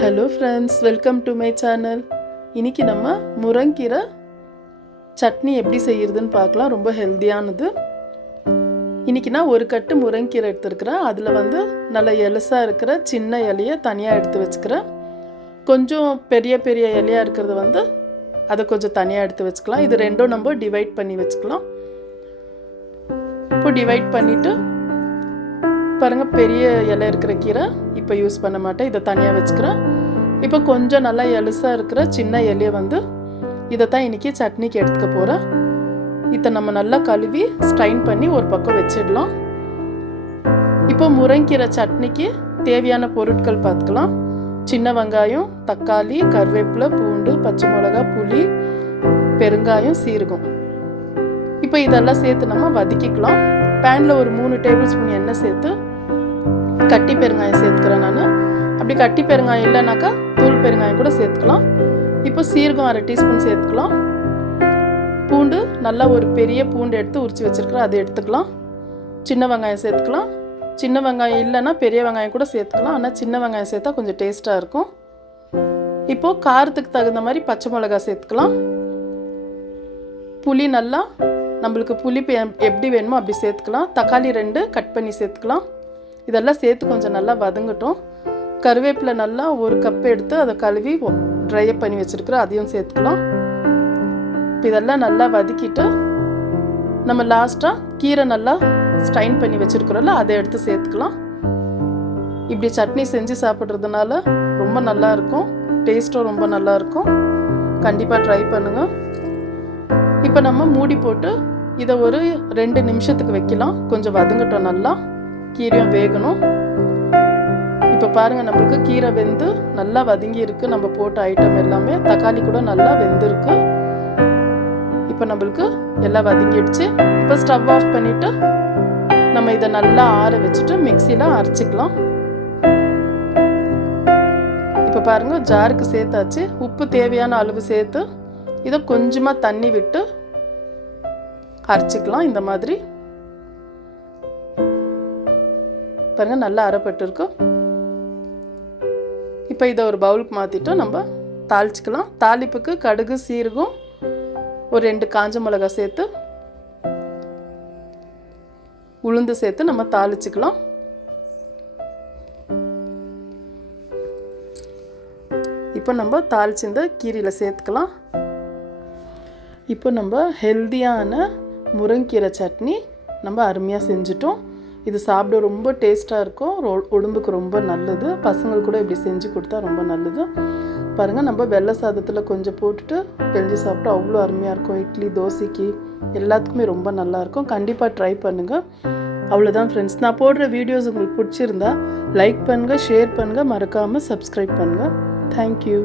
Hello friends welcome to my channel இன்னைக்கு நம்ம முருங்கீரை சட்னி எப்படி செய்யறதுன்னு பார்க்கலாம். ரொம்ப ஹெல்த்தியானது இன்னைக்கு நான் ஒரு கட்டு முருங்கீரை எடுத்துருக்கிறேன். அதில் வந்து நல்ல எலசாக இருக்கிற சின்ன இலையை தனியாக எடுத்து வச்சுக்கிறேன். கொஞ்சம் பெரிய பெரிய இலையாக இருக்கிறது வந்து அதை கொஞ்சம் தனியாக எடுத்து வச்சுக்கலாம். இது ரெண்டும் நம்ம டிவைட் பண்ணி வச்சுக்கலாம். இப்போ டிவைட் பண்ணிவிட்டு பாருங்கள் பெரிய இலை இருக்கிற கீரை. இப்போ யூஸ் பண்ண மாட்டேன். இதை தனியாக வச்சுக்கிறேன். இப்போ கொஞ்சம் நல்லா எலுசாக இருக்கிற சின்ன இலையை வந்து இதை தான் இன்றைக்கி சட்னிக்கு எடுத்துக்க போகிறேன் இதை நம்ம நல்லா கழுவி ஸ்ட்ரைன் பண்ணி ஒரு பக்கம் வச்சிடலாம். இப்போ முருங்கீரை சட்னிக்கு தேவையான பொருட்கள் பார்த்துக்கலாம். சின்ன வெங்காயம் தக்காளி கருவேப்பிலை பூண்டு பச்சை மிளகா புளி பெருங்காயம் சீரகம். இப்போ இதெல்லாம் சேர்த்து நம்ம வதக்கிக்கலாம். பேனில் ஒரு மூணு டேபிள் ஸ்பூன் எண்ணெய் சேர்த்து கட்டி பெருங்காயம் சேர்த்துக்கிறேன் நான். அப்படி கட்டி பெருங்காயம் இல்லைனாக்கா தூள் பெருங்காயம் கூட சேர்த்துக்கலாம். இப்போ சீரகம் அரை டீஸ்பூன் சேர்த்துக்கலாம். பூண்டு நல்லா ஒரு பெரிய பூண்டு எடுத்து உரிச்சு வச்சுருக்கிறேன் அதை எடுத்துக்கலாம். சின்ன வெங்காயம் சேர்த்துக்கலாம். சின்ன வெங்காயம் இல்லைன்னா பெரிய வெங்காயம் கூட சேர்த்துக்கலாம். ஆனால் சின்ன வெங்காயம் சேர்த்தா கொஞ்சம் டேஸ்ட்டாக இருக்கும். இப்போது காரத்துக்கு தகுந்த மாதிரி பச்சை மிளகா சேர்த்துக்கலாம். புளி நல்லா நம்மளுக்கு புளி எப்படி வேணுமோ அப்படி சேர்த்துக்கலாம். தக்காளி ரெண்டு கட் பண்ணி சேர்த்துக்கலாம். இதெல்லாம் சேர்த்து கொஞ்சம் நல்லா வதங்கட்டும். கருவேப்பிலை நல்லா ஒரு கப் எடுத்து அதை கழுவி ட்ரை பண்ணி வச்சுருக்குறோம் அதையும் சேர்த்துக்கலாம். இப்போ இதெல்லாம் நல்லா வதக்கிட்டு நம்ம லாஸ்ட்டாக கீரை நல்லா ஸ்ட்ரைன் பண்ணி வச்சுருக்குறோம்ல அதை எடுத்து சேர்த்துக்கலாம். இப்படி சட்னி செஞ்சு சாப்பிட்றதுனால ரொம்ப நல்லா இருக்கும். டேஸ்ட்டும் ரொம்ப நல்லா இருக்கும். கண்டிப்பாக ட்ரை பண்ணுங்கள் இப்போ நம்ம மூடி போட்டு இதை ஒரு ரெண்டு நிமிஷத்துக்கு வைக்கலாம். கொஞ்சம் வதங்கட்டும் நல்லா. கீரையும் வேகணும். இப்போ பாருங்கள் நம்மளுக்கு கீரை வெந்து நல்லா வதங்கி இருக்குது நம்ம போட்ட ஐட்டம் எல்லாமே தக்காளி கூட நல்லா வெந்திருக்கு. இப்போ நம்மளுக்கு எல்லாம் வதங்கிடுச்சு. இப்போ ஸ்டவ் ஆஃப் பண்ணிவிட்டு நம்ம இதை நல்லா ஆற வச்சுட்டு மிக்சியில் அரைச்சிக்கலாம். இப்போ பாருங்கள் ஜாருக்கு சேர்த்தாச்சு. உப்பு தேவையான அளவு சேர்த்து இதை கொஞ்சமாக தண்ணி விட்டு அரைச்சிக்கலாம். இந்த மாதிரி பாருங்க நல்லா அரைப்பட்டிருக்கு. இப்போ இதை ஒரு பவுலுக்கு மாற்றிட்டோம் நம்ம தாளிச்சிக்கலாம். தாளிப்புக்கு கடுகு சீரகம் ஒரு ரெண்டு காஞ்ச மிளகாய் சேர்த்து உளுந்து சேர்த்து நம்ம தாளிச்சுக்கலாம். இப்போ நம்ம தாளிச்சு இந்த கீரையில் சேர்த்துக்கலாம். இப்போ நம்ம ஹெல்தியான முருங்கீரை சட்னி நம்ம அருமையாக செஞ்சுட்டோம். இது சாப்பிட ரொம்ப டேஸ்ட்டாக இருக்கும். உடம்புக்கு ரொம்ப நல்லது. பசங்களுக்கு கூட இப்படி செஞ்சு கொடுத்தா ரொம்ப நல்லது. பாருங்கள் நம்ம வெள்ளை சாதத்தில் கொஞ்சம் போட்டுட்டு பெஞ்சு சாப்பிட்டா அவ்வளோ அருமையாக இருக்கும். இட்லி தோசைக்கு எல்லாத்துக்குமே ரொம்ப நல்லாயிருக்கும் கண்டிப்பாக ட்ரை பண்ணுங்கள் அவ்வளோதான் ஃப்ரெண்ட்ஸ் நான் போடுற வீடியோஸ் உங்களுக்கு பிடிச்சிருந்தா லைக் பண்ணுங்கள் ஷேர் பண்ணுங்கள் மறக்காமல் சப்ஸ்கிரைப் பண்ணுங்கள் தேங்க்யூ